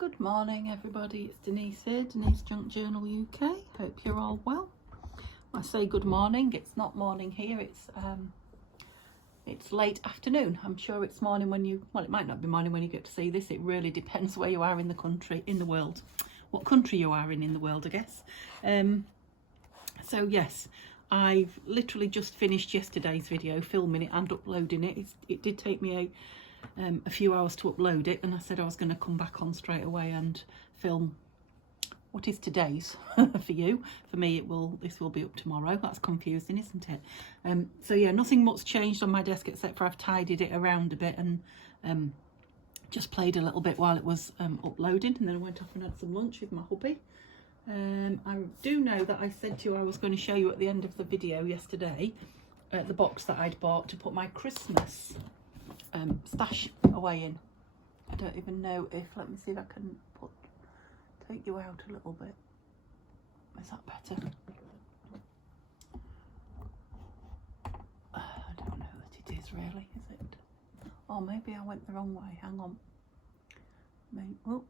Good morning everybody, it's Denise here, Denise Junk Journal UK. Hope you're all well. I say good morning, it's not morning here, it's late afternoon. I'm sure it's morning when you, well, it might not be morning when you get to see this. It really depends where you are in the country, in the world. What country you are in the world, I guess. So yes, I've literally just finished yesterday's video, filming it and uploading it. It did take me a few hours to upload it, and I said I was going to come back on straight away and film what is today's for you. For me, this will be up tomorrow. That's confusing, isn't it? So yeah, nothing much changed on my desk except for I've tidied it around a bit and just played a little bit while it was uploading, and then I went off and had some lunch with my hubby. I do know that I said to you I was going to show you at the end of the video yesterday the box that I'd bought to put my Christmas stash away in. I don't even know if, let me see if I can take you out a little bit. Is that better? I don't know that it is really, is it? Oh, maybe I went the wrong way. Hang on. Maybe, oh,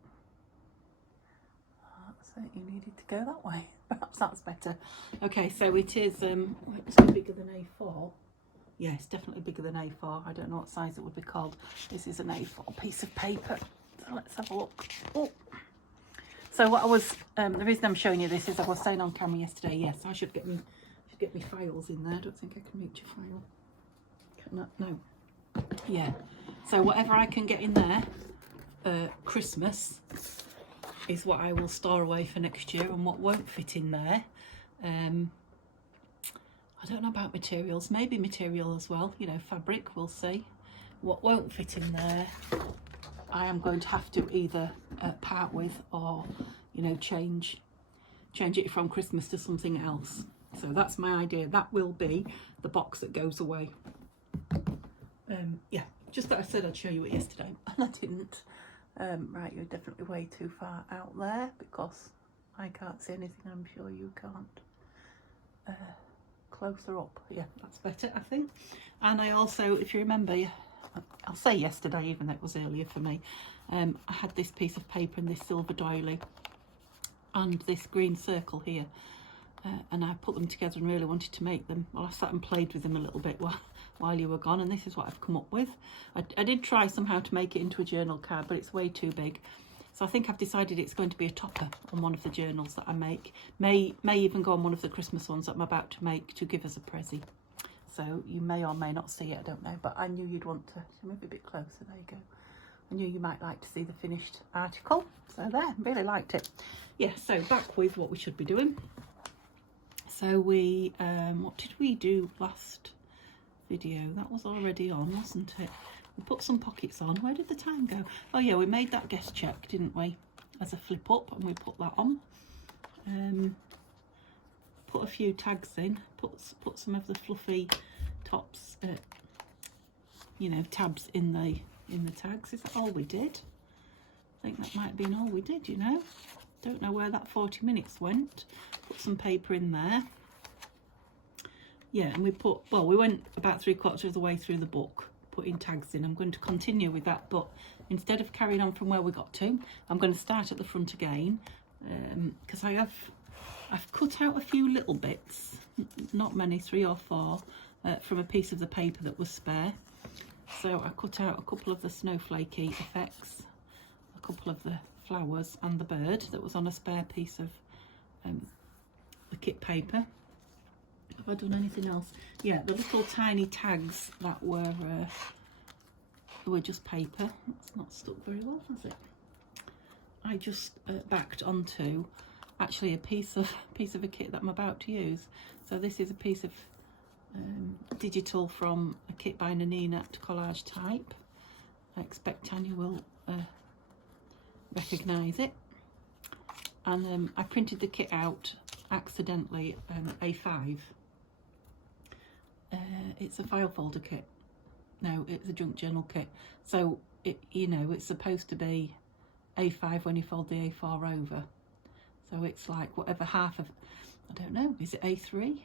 that's it. You needed to go that way. Perhaps that's better. Okay, so it is it's bigger than A4. Yeah, it's definitely bigger than A4. I don't know what size it would be called. This is an A4 piece of paper. So let's have a look. Oh. So what I was, the reason I'm showing you this is I was saying on camera yesterday, yes, I should get me files in there. I don't think I can reach a file. Can I? No. Yeah. So whatever I can get in there, Christmas, is what I will store away for next year, and what won't fit in there. I don't know about materials, maybe material as well, you know, fabric, we'll see. What won't fit in there, I am going to have to either part with or, you know, change it from Christmas to something else. So that's my idea. That will be the box that goes away. Yeah, just that I said I'd show you it yesterday, and I didn't. Right, you're definitely way too far out there because I can't see anything, I'm sure you can't. Closer up, yeah, that's better, I think. And I also, if you remember, I'll say yesterday, even though it was earlier for me, I had this piece of paper and this silver doily and this green circle here, and I put them together and really wanted to make them. Well, I sat and played with them a little bit while you were gone, and this is what I've come up with. I did try somehow to make it into a journal card, but it's way too big. So I think I've decided it's going to be a topper on one of the journals that I make. May even go on one of the Christmas ones that I'm about to make to give as a present. So you may or may not see it, I don't know. But I knew you'd want to move a bit closer. There you go. I knew you might like to see the finished article. So there, really liked it. Yeah, so back with what we should be doing. So we, what did we do last video? That was already on, wasn't it? We put some pockets on. Where did the time go? Oh yeah, we made that guest check, didn't we? As a flip up, and we put that on. Put a few tags in. Put some of the fluffy tops, you know, tabs in the tags. Is that all we did? I think that might have been all we did. You know, don't know where that 40 minutes went. Put some paper in there. Yeah, and we went about 3/4 of the way through the book, putting tags in. I'm going to continue with that, but instead of carrying on from where we got to, I'm going to start at the front again, because I've cut out a few little bits, not many, 3 or 4, from a piece of the paper that was spare. So I cut out a couple of the snowflakey effects, a couple of the flowers and the bird that was on a spare piece of the kit paper. Have I done anything else? Yeah, the little tiny tags that were just paper. That's not stuck very well, has it? I just backed onto actually a piece of a kit that I'm about to use. So this is a piece of digital from a kit by Nanina at Collage Type. I expect Tanya will recognise it. And I printed the kit out accidentally, A5. It's a file folder kit. No, it's a junk journal kit. So you know, it's supposed to be A5 when you fold the A4 over. So it's like whatever half of, I don't know, is it A3?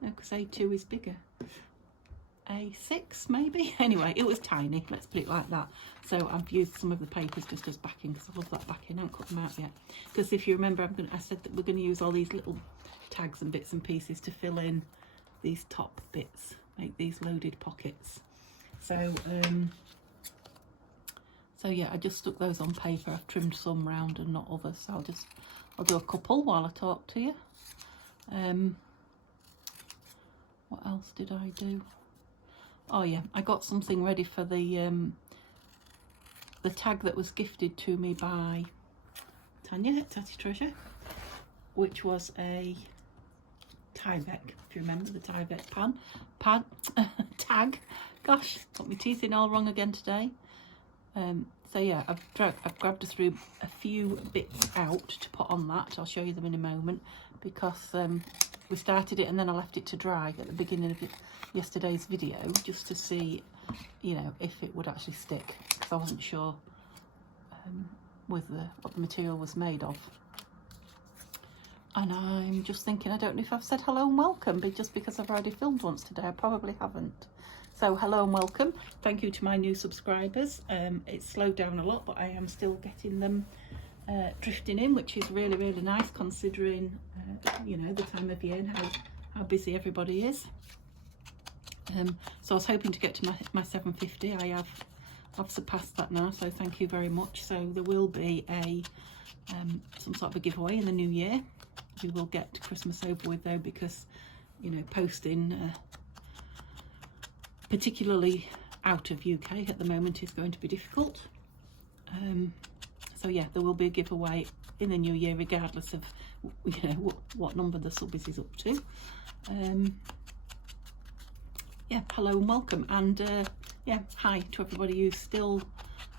No, because A2 is bigger. A6 maybe. Anyway, it was tiny, let's put it like that. So I've used some of the papers just as backing because I love that backing. I haven't cut them out yet because if you remember, I said that we're going to use all these little tags and bits and pieces to fill in these top bits, make these loaded pockets. So so yeah, I just stuck those on paper. I've trimmed some round and not others, so I'll do a couple while I talk to you. What else did I do? Oh yeah, I got something ready for the tag that was gifted to me by Tanya at Tatty Treasure, which was a Tyvek, if you remember the Tyvek tag. Gosh, got my teeth in all wrong again today. So yeah, I've grabbed through a few bits out to put on that. I'll show you them in a moment because we started it and then I left it to dry at the beginning of yesterday's video just to see, you know, if it would actually stick, because I wasn't sure with what the material was made of. And I'm just thinking, I don't know if I've said hello and welcome, but just because I've already filmed once today, I probably haven't. So hello and welcome. Thank you to my new subscribers. It's slowed down a lot, but I am still getting them drifting in, which is really, really nice considering, you know, the time of year and how busy everybody is. So I was hoping to get to my 750. I've surpassed that now, so thank you very much. So there will be some sort of a giveaway in the new year. We will get Christmas over with though, because, you know, posting particularly out of UK at the moment is going to be difficult. So yeah, there will be a giveaway in the new year regardless of, you know, what number the subbies is up to. Yeah, hello and welcome, and yeah, hi to everybody who's still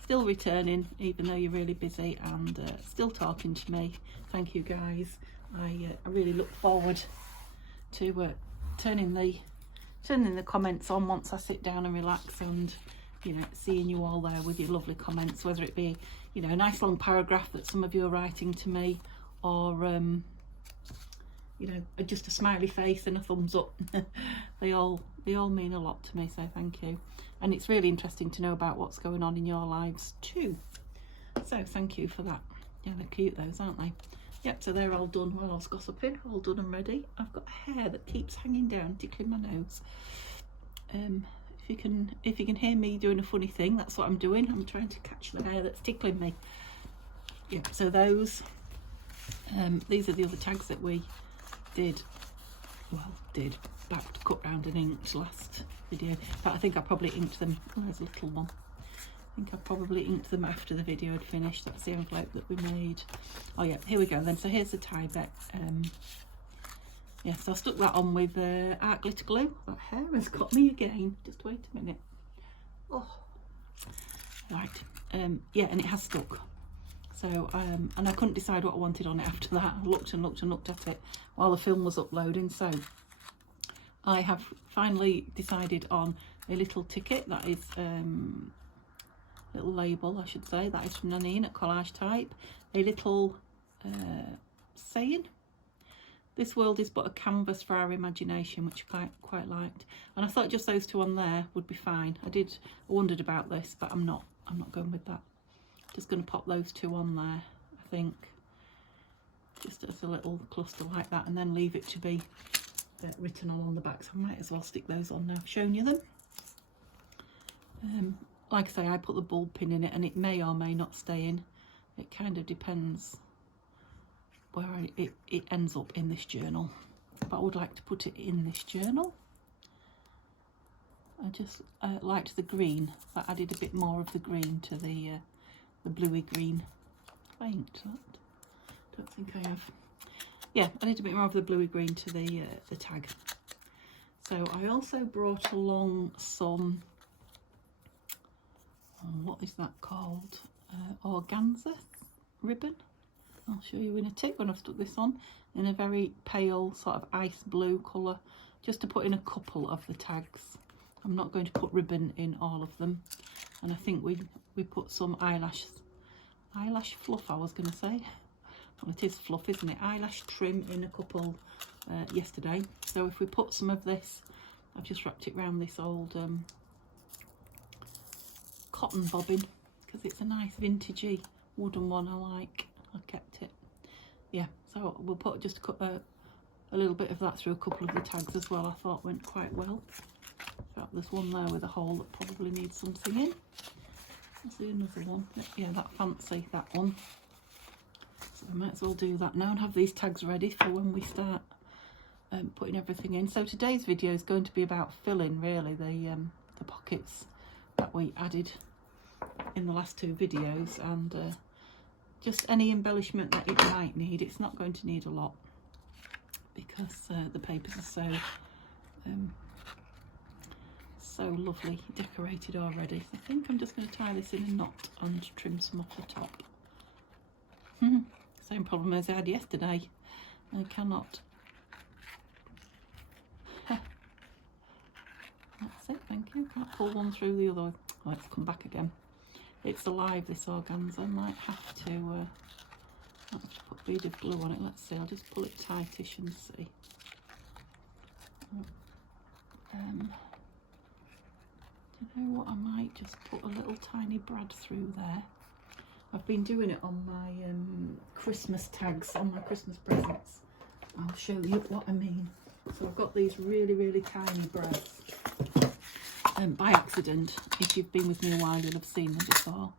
returning even though you're really busy and still talking to me. Thank you guys. I really look forward to turning the comments on once I sit down and relax, and, you know, seeing you all there with your lovely comments, whether it be, you know, a nice long paragraph that some of you are writing to me, or you know, just a smiley face and a thumbs up. they all mean a lot to me, so thank you. And it's really interesting to know about what's going on in your lives too, so thank you for that. Yeah, they're cute those, aren't they? Yep, so they're all done while I was gossiping, all done and ready. I've got hair that keeps hanging down, tickling my nose. If you can hear me doing a funny thing, that's what I'm doing. I'm trying to catch the hair that's tickling me. Yep, so those, these are the other tags that we backed, cut round and inked last video. But I think I probably inked them. Oh, there's a little one. I think I probably inked them after the video had finished. That's the envelope that we made. Oh yeah, here we go then. So here's the Tyvek. Yeah, so I stuck that on with art glitter glue. That hair has got me again. Just wait a minute. Oh, right. Yeah, and it has stuck. So and I couldn't decide what I wanted on it after that. I looked and looked and looked at it while the film was uploading. So I have finally decided on a little ticket that is little label, I should say, that is from Nanine at Collage Type. A little saying, "This world is but a canvas for our imagination," which I quite liked. And I thought just those two on there would be fine. I wondered about this, but I'm not going with that. Just going to pop those two on there, I think, just as a little cluster like that, and then leave it to be written on the back. So I might as well stick those on now. I've shown you them. Like I say, I put the bulb pin in it, and it may or may not stay in. It kind of depends where it ends up in this journal. But I would like to put it in this journal. I just liked the green. I added a bit more of the green to the bluey green. Have I inked that? Don't think I have. Yeah, I need a bit more of the bluey green to the tag. So I also brought along some, what is that called? Organza ribbon. I'll show you in a tick when I've stuck this on, in a very pale sort of ice blue colour, just to put in a couple of the tags. I'm not going to put ribbon in all of them. And I think we put some eyelash fluff, I was going to say. Well, it is fluff, isn't it? Eyelash trim in a couple yesterday. So if we put some of this I've just wrapped it around this old cotton bobbin because it's a nice vintagey wooden one I like. I kept it. Yeah, so we'll put just a little bit of that through a couple of the tags as well. I thought went quite well. In fact, there's one there with a hole that probably needs something in. Let's see another one. Yeah, that fancy, that one. So I might as well do that now and have these tags ready for when we start putting everything in. So today's video is going to be about filling really the pockets that we added in the last two videos, and just any embellishment that it might need. It's not going to need a lot because the papers are so lovely decorated already. I think I'm just going to tie this in a knot and trim some off the top. Same problem as I had yesterday. I cannot. That's it, thank you. Can't pull one through the other. Oh, it's come back again. It's alive, this organza. I might have to put beaded glue on it. Let's see, I'll just pull it tightish and see. Do you know what, I might just put a little tiny brad through there. I've been doing it on my Christmas tags, on my Christmas presents. I'll show you what I mean. So I've got these really, really tiny brads. By accident, if you've been with me a while, you'll have seen them before.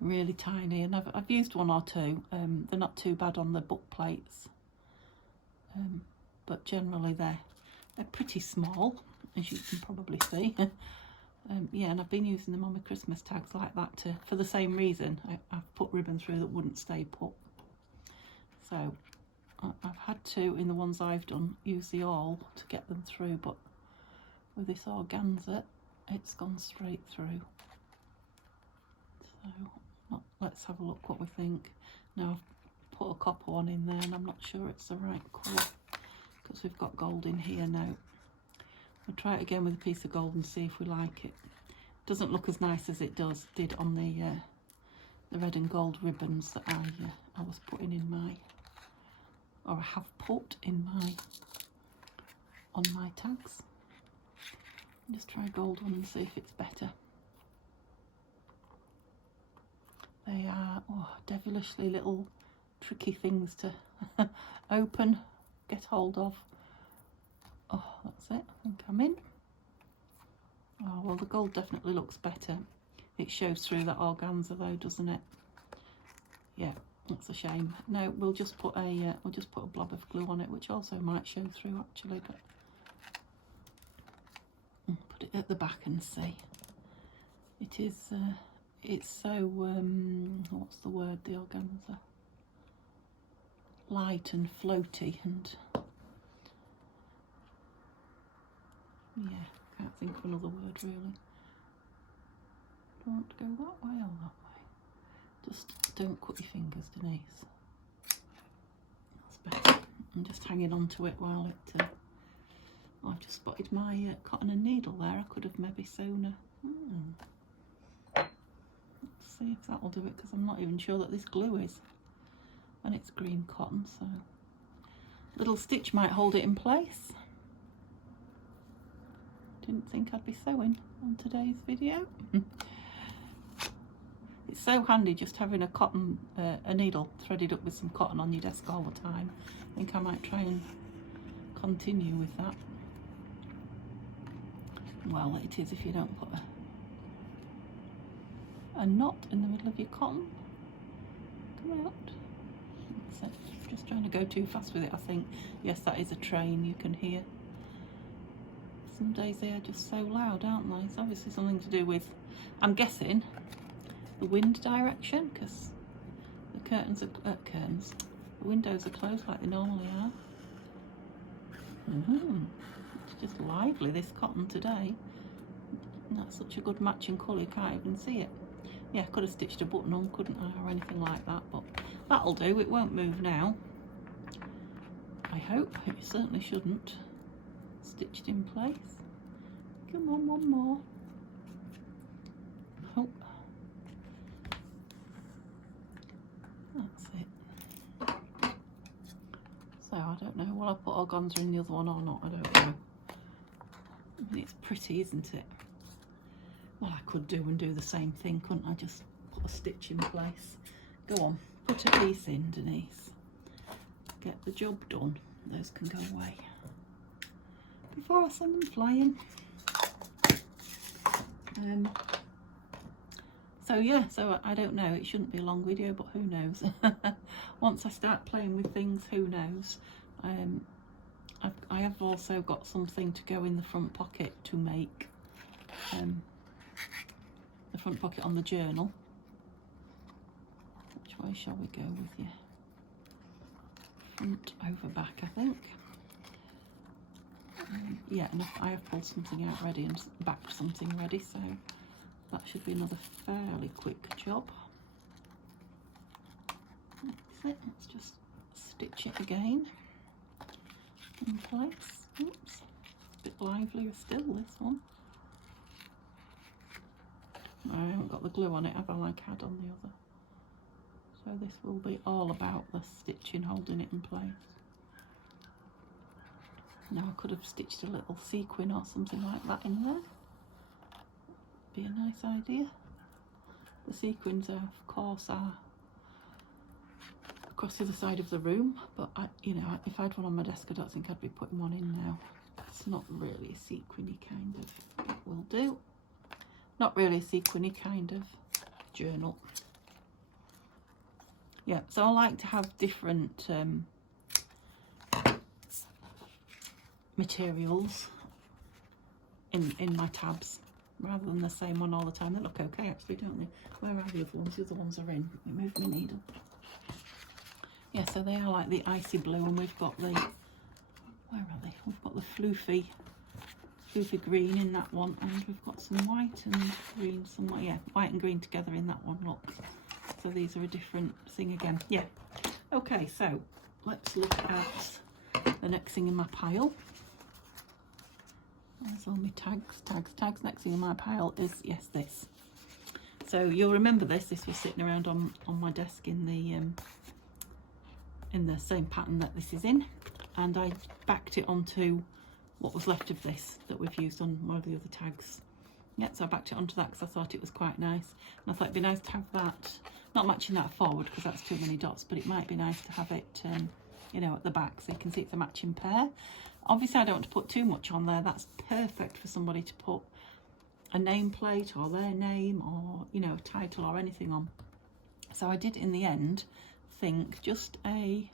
Really tiny, and I've used one or two. They're not too bad on the book plates, but generally they're pretty small, as you can probably see. Yeah, and I've been using them on my Christmas tags like that for the same reason. I've put ribbon through that wouldn't stay put. So I've had to, in the ones I've done, use the awl to get them through, but with this organza, it's gone straight through. So let's have a look what we think. Now I've put a copper one in there and I'm not sure it's the right colour because we've got gold in here now. We'll try it again with a piece of gold and see if we like it. Doesn't look as nice as it did on the red and gold ribbons that I was putting in my, or I have put in my, on my tags. Just try gold one and see if it's better. They are devilishly little tricky things to open, get hold of. Oh, that's it. I think I'm in. Oh, well, the gold definitely looks better. It shows through that organza though, doesn't it? Yeah, that's a shame. No, we'll just put a blob of glue on it, which also might show through actually, but put it at the back and see. It is it's so what's the word, the organza, light and floaty, and yeah, can't think of another word really. Don't go that way or that way. Just don't cut your fingers, Denise. That's better. I'm just hanging on to it while it I've just spotted my cotton and needle there. I could have maybe sewn a... Let's see if that'll do it, because I'm not even sure that this glue is. And it's green cotton, so... Little stitch might hold it in place. Didn't think I'd be sewing on today's video. It's so handy just having a needle threaded up with some cotton on your desk all the time. I think I might try and continue with that. Well, it is if you don't put a knot in the middle of your cotton. Come out. That's it. Just trying to go too fast with it, I think. Yes, that is a train, you can hear. Some days they are just so loud, aren't they? It's obviously something to do with, I'm guessing, the wind direction, because the curtains are the windows are closed like they normally are. It's just lively, this cotton today. And that's such a good matching colour, you can't even see it. Yeah, I could have stitched a button on, couldn't I, or anything like that, but that'll do. It won't move now. I hope. It certainly shouldn't. Stitched in place. Come on, one more. Oh. That's it. So I don't know, will I put organza in the other one or not? I don't know. I mean, it's pretty, isn't it? Well, I could do the same thing, couldn't I? Just put a stitch in place. Go on, put a piece in, Denise. Get the job done. Those can go away before I send them flying. So yeah, so I don't know, it shouldn't be a long video, but who knows. Once I start playing with things, who knows. I have also got something to go in the front pocket to make the front pocket on the journal. Which way shall we go with you? Front over back, I think. Yeah, and I have pulled something out ready and backed something ready, so that should be another fairly quick job. That's it. Let's just stitch it again in place. Oops, a bit livelier still, this one. I haven't got the glue on it, have I, like I had on the other? So this will be all about the stitching, holding it in place. Now I could have stitched a little sequin or something like that in there. Be a nice idea. The sequins are, of course, are across the other side of the room, but you know, if I had one on my desk, I don't think I'd be putting one in now. It's not really a sequiny kind of, it will do. Not really a sequiny kind of journal. Yeah, so I like to have different materials in my tabs rather than the same one all the time. They look okay actually, don't they? Where are the other ones? The other ones are in. Let me move my needle. Yeah, so they are like the icy blue, and we've got the, where are they? We've got the floofy green in that one, and we've got some white and green somewhere. Yeah, white and green together in that one, look. So these are a different thing again. Yeah. Okay, so let's look at the next thing in my pile. There's all my tags. Next thing in my pile is, yes, this. So you'll remember this. This was sitting around on my desk in the same pattern that this is in, and I backed it onto what was left of this that we've used on one of the other tags. Yeah, so I backed it onto that because I thought it was quite nice, and I thought it'd be nice to have that, not matching that forward because that's too many dots, but it might be nice to have it you know, at the back so you can see it's a matching pair. Obviously I don't want to put too much on there. That's perfect for somebody to put a nameplate or their name or, you know, a title or anything on. So I did in the end think just a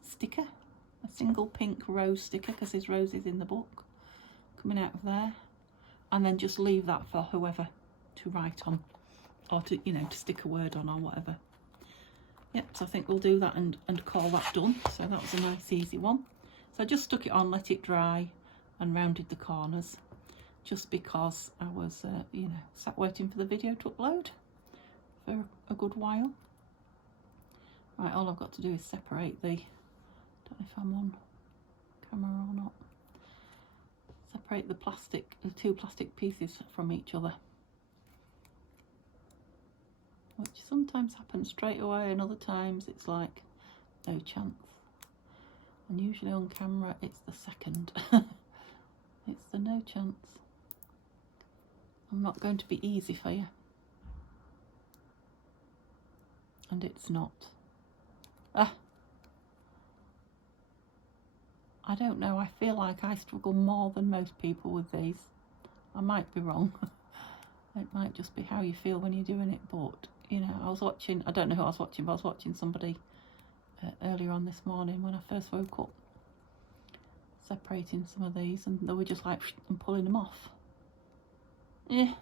sticker, a single pink rose sticker, because there's roses in the book coming out of there, and then just leave that for whoever to write on, or to, you know, to stick a word on or whatever. Yep, so I think we'll do that and call that done. So that was a nice easy one. So I just stuck it on, let it dry, and rounded the corners, just because I was, you know, sat waiting for the video to upload for a good while. Right, all I've got to do is separate the, don't know if I'm on camera or not, separate the two plastic pieces from each other, which sometimes happens straight away and other times it's like no chance. And usually on camera it's the second. It's the no chance. I'm not going to be easy for you. And it's not. Ah, I don't know, I feel like I struggle more than most people with these. I might be wrong. It might just be how you feel when you're doing it, but you know, I was watching, I don't know who I was watching, but I was watching somebody earlier on this morning when I first woke up, separating some of these, and they were just like and pulling them off. Yeah,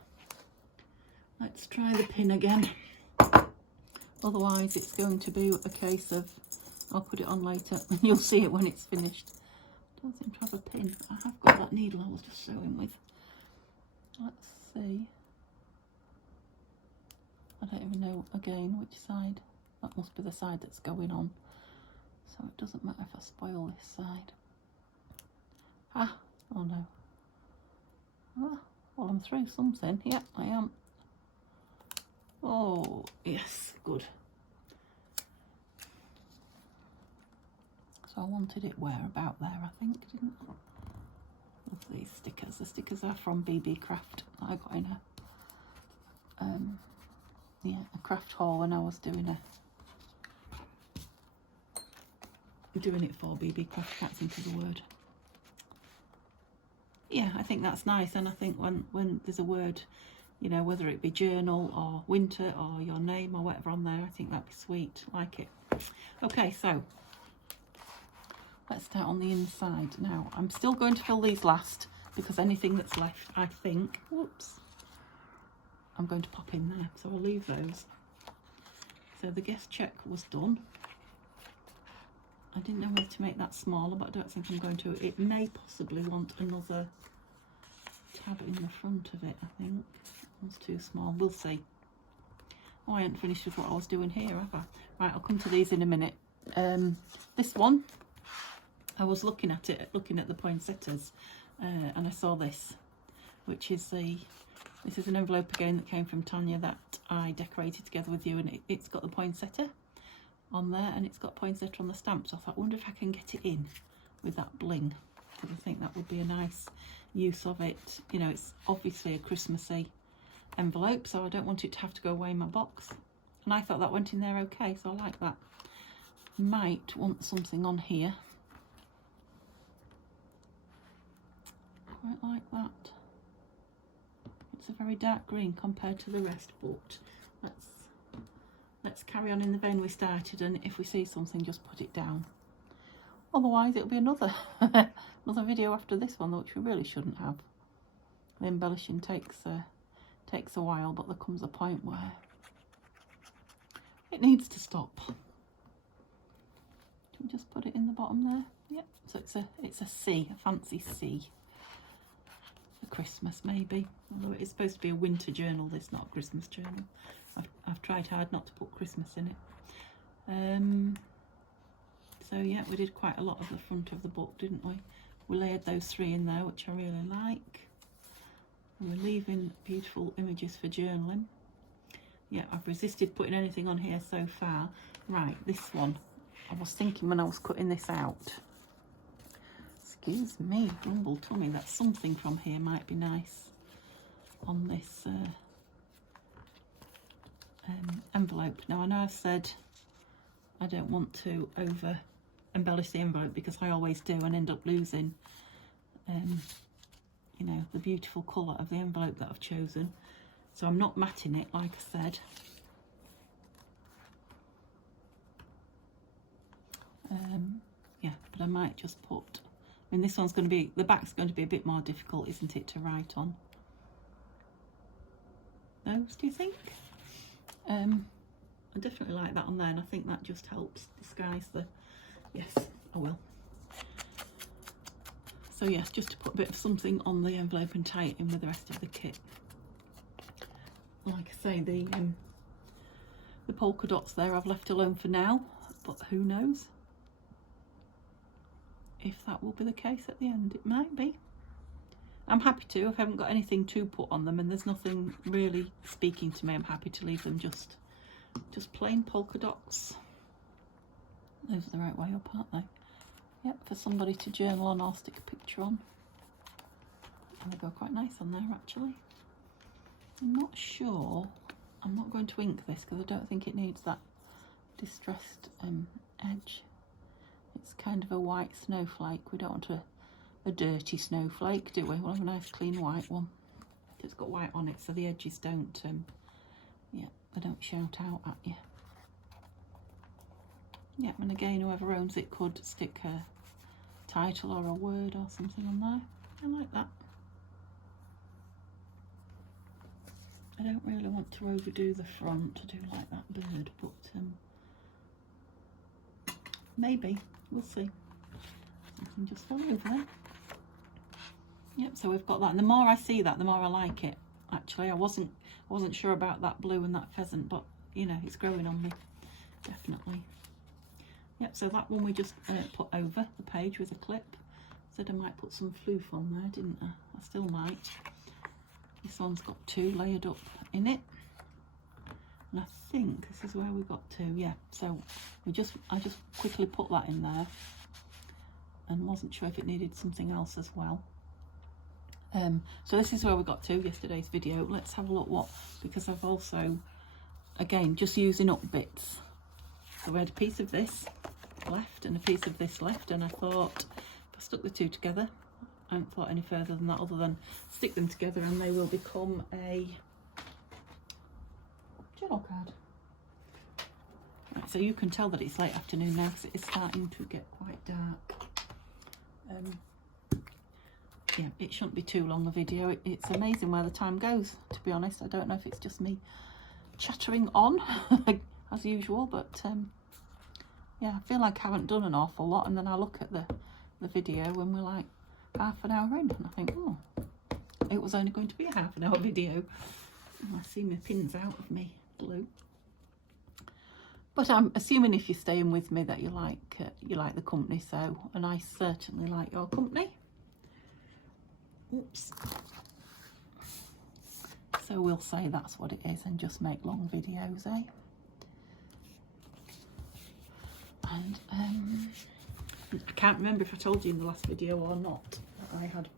let's try the pin again. Otherwise it's going to be a case of, I'll put it on later and you'll see it when it's finished. Don't seem to have a pin. I have got that needle I was just sewing with. Let's see. I don't even know again which side. That must be the side that's going on. So it doesn't matter if I spoil this side. Ah, oh no. Ah, well, I'm through something. Yep, I am. Oh, yes, good. So I wanted it where? About there, I think, didn't I? these stickers. The stickers are from BB Craft. I got in a craft haul when I was doing it for BB Craft. Can't think of the word. Yeah, I think that's nice, and I think when there's a word, you know, whether it be journal or winter or your name or whatever on there, I think that'd be sweet. Like it. Okay, so let's start on the inside. Now, I'm still going to fill these last because anything that's left, I think, whoops, I'm going to pop in there. So I'll leave those. So the guest check was done. I didn't know whether to make that smaller, but I don't think I'm going to. It may possibly want another tab in the front of it, I think. It's too small. We'll see. Oh, I haven't finished with what I was doing here, have I? Right, I'll come to these in a minute. This one, I was looking at the poinsettias, and I saw this, which is this is an envelope again that came from Tanya that I decorated together with you, and it's got the poinsettia on there, and it's got poinsettia on the stamp. So I thought, I wonder if I can get it in with that bling, because I think that would be a nice use of it. You know, it's obviously a Christmassy envelope, so I don't want it to have to go away in my box, and I thought that went in there okay, so I like that. Might want something on here quite like that. It's a very dark green compared to the rest, but let's carry on in the vein we started, and if we see something, just put it down. Otherwise it'll be another another video after this one, which we really shouldn't have. The embellishing takes a while, but there comes a point where it needs to stop. Can we just put it in the bottom there? Yep. So it's a C, a fancy C for Christmas maybe. Although it is supposed to be a winter journal, this, not a Christmas journal. I've tried hard not to put Christmas in it. So yeah, we did quite a lot of the front of the book, didn't we? We layered those 3 in there, which I really like. And we're leaving beautiful images for journaling. Yeah, I've resisted putting anything on here so far. Right, this one. I was thinking when I was cutting this out. Excuse me, grumble tummy, that something from here might be nice on this envelope. Now, I know I've said I don't want to over embellish the envelope, because I always do and end up losing you know, the beautiful colour of the envelope that I've chosen. So I'm not matting it, like I said. Yeah, but I might just put, I mean, this one's going to be, the back's going to be a bit more difficult, isn't it, to write on? Those, do you think? I definitely like that on there, and I think that just helps disguise the, yes, I will. So yes, just to put a bit of something on the envelope and tie it in with the rest of the kit. Like I say, the polka dots there I've left alone for now, but who knows if that will be the case at the end. It might be. I'm happy to, if I haven't got anything to put on them and there's nothing really speaking to me, I'm happy to leave them just plain polka dots. Those are the right way up, aren't they? Yep, for somebody to journal on or stick a picture on. And they go quite nice on there, actually. I'm not sure. I'm not going to ink this because I don't think it needs that distressed edge. It's kind of a white snowflake. We don't want a dirty snowflake, do we? We'll have a nice clean white one. It's got white on it, so the edges don't, yeah, they don't shout out at you. Yeah, and again, whoever owns it could stick a title or a word or something on there. I like that. I don't really want to overdo the front to do like that bird, but maybe, we'll see. Something just fell over there. Yep, so we've got that, and the more I see that, the more I like it. Actually, I wasn't sure about that blue and that pheasant, but you know, it's growing on me, definitely. Yep, so that one we just put over the page with a clip. Said I might put some floof on there, didn't I? I still might. This one's got 2 layered up in it. And I think this is where we got 2, yeah. So I just quickly put that in there and wasn't sure if it needed something else as well. So this is where we got to yesterday's video. Let's have a look what, because I've also, again, just using up bits. So we had a piece of this left and a piece of this left, and I thought if I stuck the two together, I haven't thought any further than that other than stick them together and they will become a journal card. Right, so you can tell that it's late afternoon now because it is starting to get quite dark. Yeah, it shouldn't be too long a video. It's amazing where the time goes, to be honest. I don't know if it's just me chattering on as usual, but yeah, I feel like I haven't done an awful lot, and then I look at the video when we're like half an hour in and I think, oh, it was only going to be a half an hour video. And I see my pins out of me glue. But I'm assuming if you're staying with me that you like the company, so, and I certainly like your company. Oops. So we'll say that's what it is and just make long videos, eh? And I can't remember if I told you in the last video or not that I had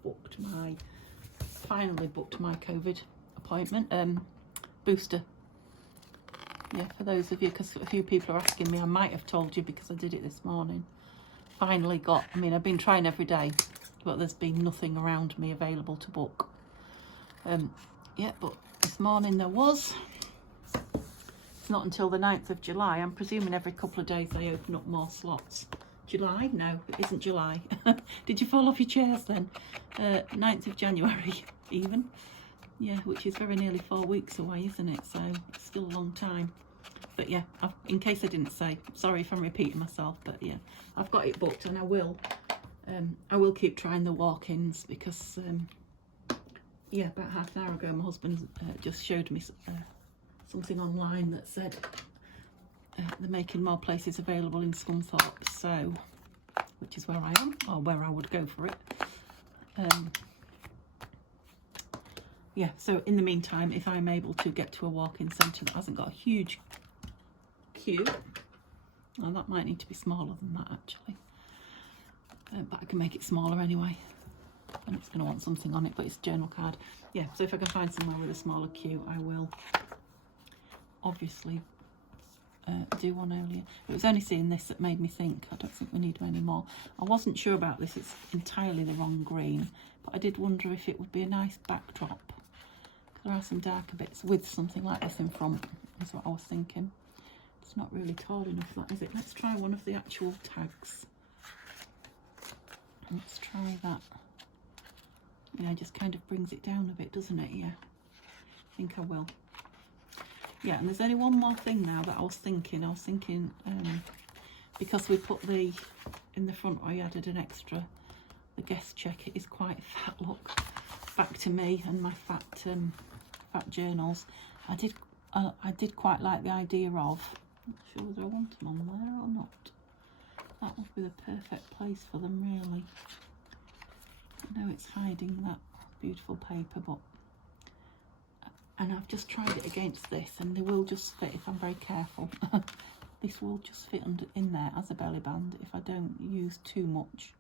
finally booked my COVID appointment, booster. Yeah, for those of you, because a few people are asking me, I might have told you because I did it this morning. Finally got, I mean, I've been trying every day, but there's been nothing around me available to book. Yeah, but this morning there was. It's not until the 9th of July. I'm presuming every couple of days they open up more slots. July? No, it isn't July. Did you fall off your chairs then? 9th of January even. Yeah, which is very nearly 4 weeks away, isn't it? So it's still a long time. But yeah, in case I didn't say, sorry if I'm repeating myself, but yeah, I've got it booked, and I will keep trying the walk-ins because yeah, about half an hour ago my husband just showed me something online that said they're making more places available in Scunthorpe, so, which is where I am, or where I would go for it. Yeah, so in the meantime, if I'm able to get to a walk-in centre that hasn't got a huge queue, well, that might need to be smaller than that actually, but I can make it smaller anyway, and it's going to want something on it, but it's a journal card. Yeah, so if I can find somewhere with a smaller queue, I will obviously do one earlier. It was only seeing this that made me think, I don't think we need any more. I wasn't sure about this, it's entirely the wrong green, but I did wonder if it would be a nice backdrop. There are some darker bits with something like this in front, is what I was thinking. It's not really tall enough, that is it? Let's try one of the actual tags. Let's try that. Yeah, it just kind of brings it down a bit, doesn't it? Yeah, I think I will. Yeah, and there's only one more thing now that I was thinking. Because we put in the front, I added an extra, the guest check. It is quite fat, look, back to me and my fat journals. I did quite like the idea of, I'm not sure whether I want them on there or not. That would be the perfect place for them, really. I know it's hiding that beautiful paper, but, and I've just tried it against this, and they will just fit if I'm very careful. This will just fit in there as a belly band if I don't use too much.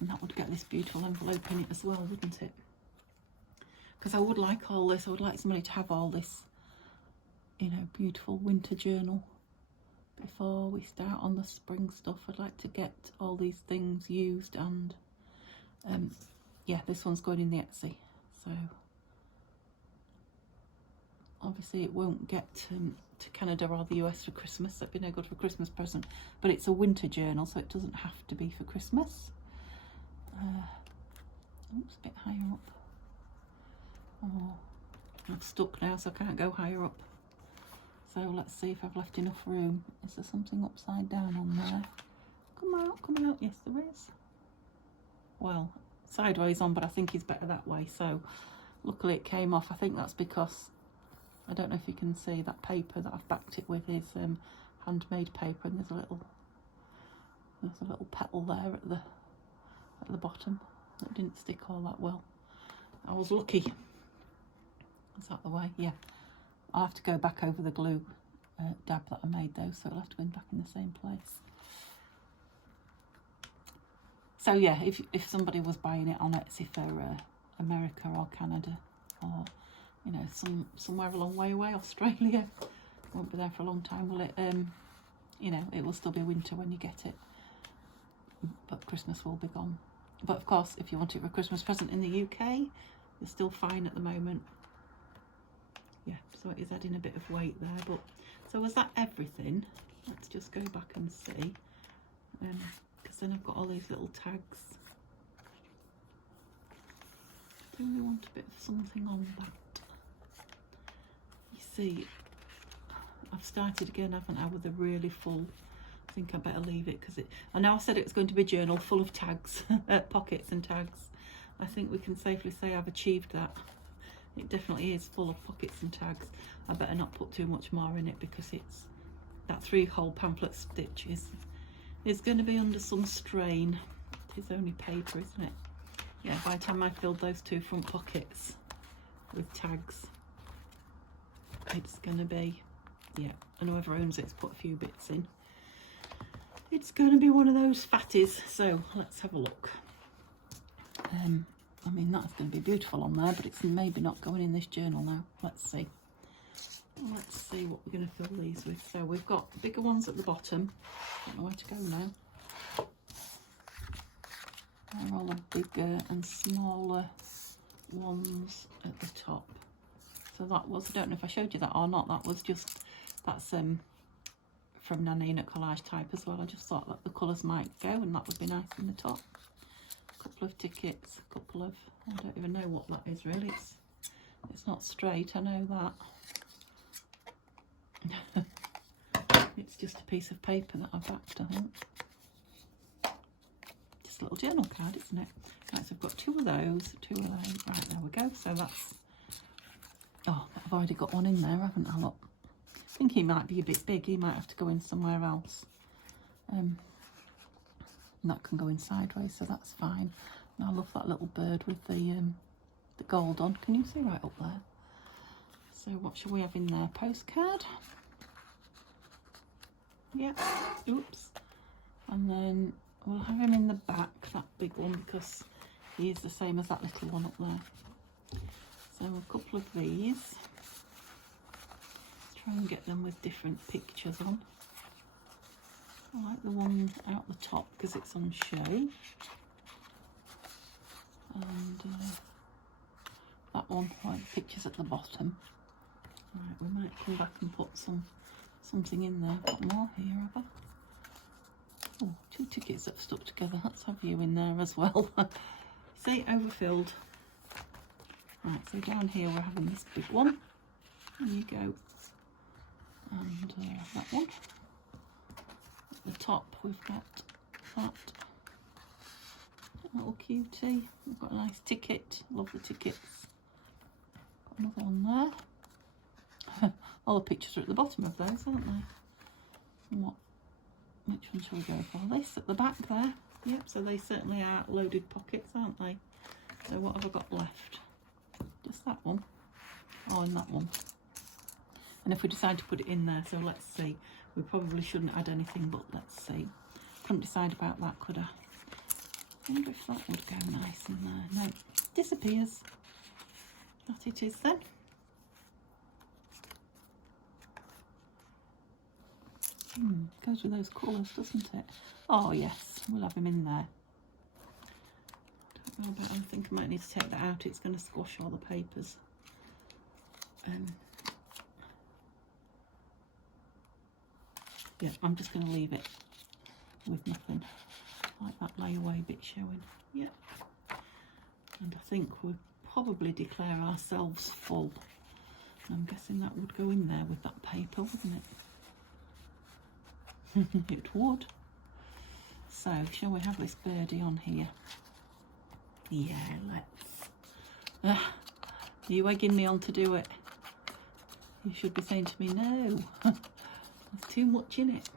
And that would get this beautiful envelope in it as well, wouldn't it? Because I would like all this, I would like somebody to have all this, you know, beautiful winter journal before we start on the spring stuff. I'd like to get all these things used, and yeah, this one's going in the Etsy, so obviously it won't get to Canada or the US for Christmas. That'd be no good for a Christmas present, but it's a winter journal, so it doesn't have to be for Christmas. Oops, a bit higher up. Oh, I'm stuck now, so I can't go higher up. So let's see if I've left enough room. Is there something upside down on there? Come out. Yes, there is. Well, sideways on, but I think it's better that way. So luckily it came off. I think that's because, I don't know if you can see, that paper that I've backed it with is handmade paper, and there's a little petal there at the bottom that didn't stick all that well. I was lucky. Is that the way? Yeah. I'll have to go back over the glue dab that I made though, so it'll have to go back in the same place. So yeah, if somebody was buying it on Etsy for America or Canada, or you know, somewhere a long way away, Australia, won't be there for a long time, will it? You know, it will still be winter when you get it, but Christmas will be gone. But of course, if you want it for a Christmas present in the UK, you're still fine at the moment. Yeah, so it is adding a bit of weight there. But so was that everything? Let's just go back and see, because then I've got all these little tags. Do we want a bit of something on that? You see, I've started again, haven't I, with a really full. I think I better leave it, because I know I said it was going to be a journal full of tags, pockets and tags. I think we can safely say I've achieved that. It definitely is full of pockets and tags. I better not put too much more in it, because it's that 3-hole pamphlet stitch is going to be under some strain. It is only paper, isn't it? Yeah, by the time I filled those 2 front pockets with tags, it's going to be, yeah, and whoever owns it's put a few bits in. It's going to be one of those fatties. So let's have a look. I mean, that's going to be beautiful on there, but it's maybe not going in this journal now. Let's see. Let's see what we're going to fill these with. So we've got bigger ones at the bottom. Don't know where to go now. They're all the bigger and smaller ones at the top. So that was, I don't know if I showed you that or not, that was just, that's from Nanine at Collage Type as well. I just thought that the colours might go, and that would be nice in the top. A couple of tickets, a couple of, I don't even know what that is really. It's not straight, I know that. It's just a piece of paper that I've backed, I think. Just a little journal card, isn't it? Right, so I've got 2 of those, 2 of those. Right, there we go. So that's, oh, I've already got one in there, haven't I? Look. I think he might be a bit big. He might have to go in somewhere else. And that can go in sideways, so that's fine. And I love that little bird with the gold on. Can you see right up there? So what shall we have in there? Postcard. Yeah. Oops. And then we'll have him in the back, that big one, because he is the same as that little one up there. So a couple of these. Try and get them with different pictures on. I like the one out the top because it's on show. And that one, like pictures at the bottom. Right, we might come back and put something in there. Got more here, have I? Oh, 2 tickets that have stuck together. Let's have you in there as well. See, overfilled. Right, so down here we're having this big one. There you go. And that one. At the top we've got that little cutie. We've got a nice ticket. Love the tickets. Got another one there. All the pictures are at the bottom of those, aren't they? Which one shall we go for? This at the back there. Yep, so they certainly are loaded pockets, aren't they? So what have I got left? Just that one. Oh, and that one. And if we decide to put it in there, so let's see. We probably shouldn't add anything, but let's see. Couldn't decide about that, could I? I wonder if that would go nice in there. No, disappears. That it is then. Goes with those colours, doesn't it? Oh yes, we'll have him in there. Don't know about, I think I might need to take that out. It's going to squash all the papers. Yeah, I'm just going to leave it with nothing. Like that layaway bit showing. Yep. And I think we'll probably declare ourselves full. I'm guessing that would go in there with that paper, wouldn't it? It would. So, shall we have this birdie on here? Yeah, let's. You egging me on to do it. You should be saying to me, no. There's too much in it.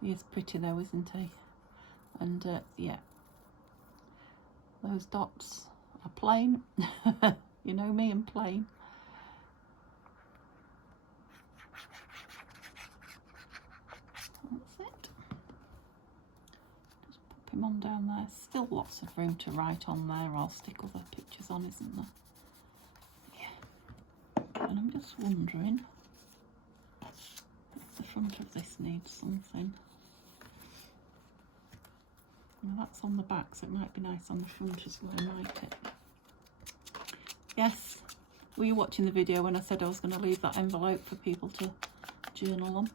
He is pretty though, isn't he? And yeah, those dots are plain. You know me and plain. That's it. Just pop them on down there. Still lots of room to write on there. I'll stick other pictures on, isn't there? Yeah. And I'm just wondering if the front of this needs something. Well, that's on the back, so it might be nice on the front as well, might it? Yes. Were you watching the video when I said I was going to leave that envelope for people to journal on?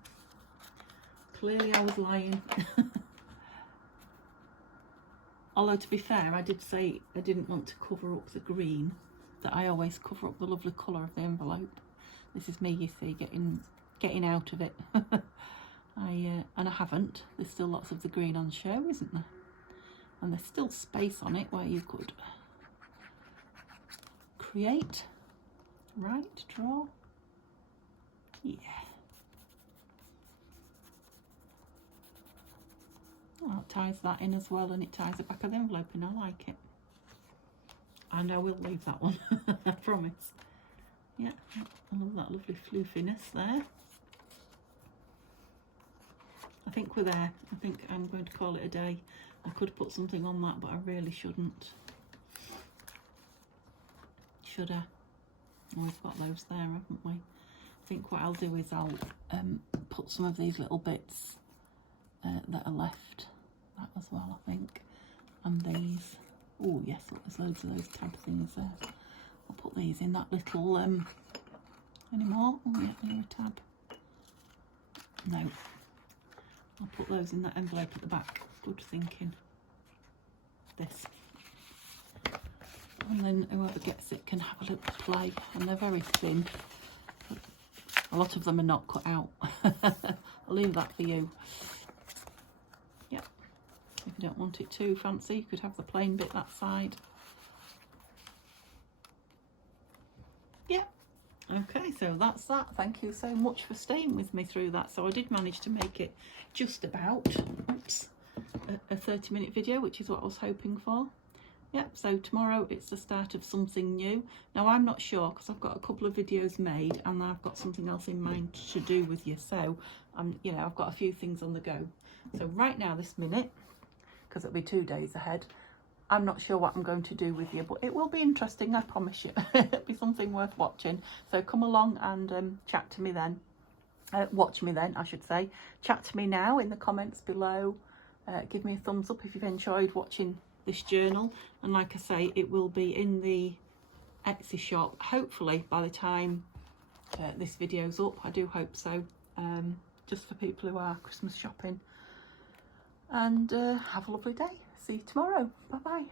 Clearly I was lying. Although, to be fair, I did say I didn't want to cover up the green, that I always cover up the lovely colour of the envelope. This is me, you see, getting out of it. And I haven't. There's still lots of the green on show, isn't there? And there's still space on it where you could create, write, draw. Yeah. Well, it ties that in as well, and it ties the back of the envelope in. I like it. And I will leave that one, I promise. Yeah, I love that lovely floofiness there. I think we're there. I think I'm going to call it a day. I could put something on that, but I really shouldn't. Should I? Oh, we've got those there, haven't we? I think what I'll do is I'll put some of these little bits that are left, that as well, I think. And these. Oh yes, look, there's loads of those tab things there. I'll put these in that little, any more? Oh yeah, near a tab. No. I'll put those in that envelope at the back. Good thinking. This. And then whoever gets it can have a little play. And they're very thin. A lot of them are not cut out. I'll leave that for you. Yep. If you don't want it too fancy, you could have the plain bit that side. Yeah. Okay, so that's that. Thank you so much for staying with me through that. So I did manage to make it just about, oops, a 30-minute video, which is what I was hoping for. Yep, so tomorrow it's the start of something new. Now I'm not sure, because I've got a couple of videos made and I've got something else in mind to do with you. So you know, I've got a few things on the go. So right now, this minute, because it'll be 2 days ahead, I'm not sure what I'm going to do with you, but it will be interesting, I promise you. It'll be something worth watching. So come along and chat to me then. Watch me then, I should say. Chat to me now in the comments below. Give me a thumbs up if you've enjoyed watching this journal. And like I say, it will be in the Etsy shop, hopefully by the time this video's up. I do hope so. Just for people who are Christmas shopping. And have a lovely day. See you tomorrow. Bye bye.